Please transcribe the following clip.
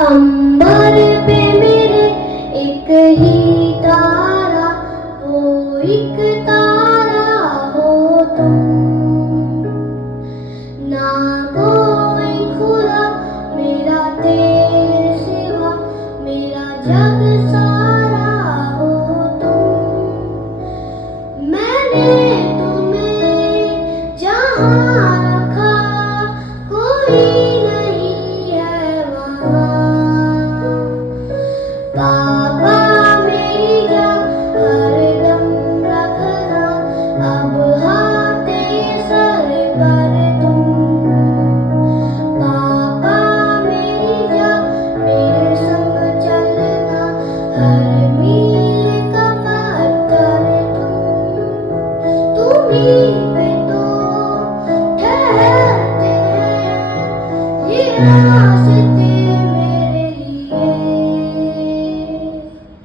अंबर पे मेरे एक ही तारा, वो एक तारा हो तुम। ना कोई खुदा मेरा तेरे सिवा, मेरा जग